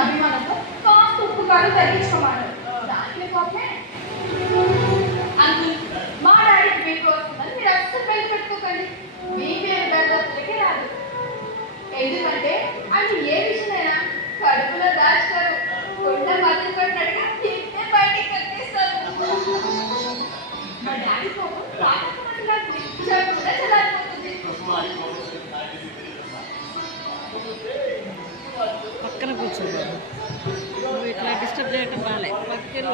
అభిమానంతో కాస్త ఉప్పు కారం తగ్గించుకోమన్నారు. దానికి కోపమే అంకుల్, మా డాడీకి బీపీ వస్తుందని మీరు అస్సలు బెల్లి పెట్టుకోకండి. బీపీ బెల్లకి రాదు. ఎందుకంటే అది ఏ విషయమైనా కడుపులో దాచుతారు. కొండ మద్దతు పడినట్టుగా తింటే బయటికి కట్టేస్తారు. మా డాడీ కోపం కాకపోతే కూడా చల్లారిపోతుంది. పక్కన కూర్చో బాబు, నువ్వు ఇట్లా డిస్టర్బ్ చేయడం బాగాలే. పక్కన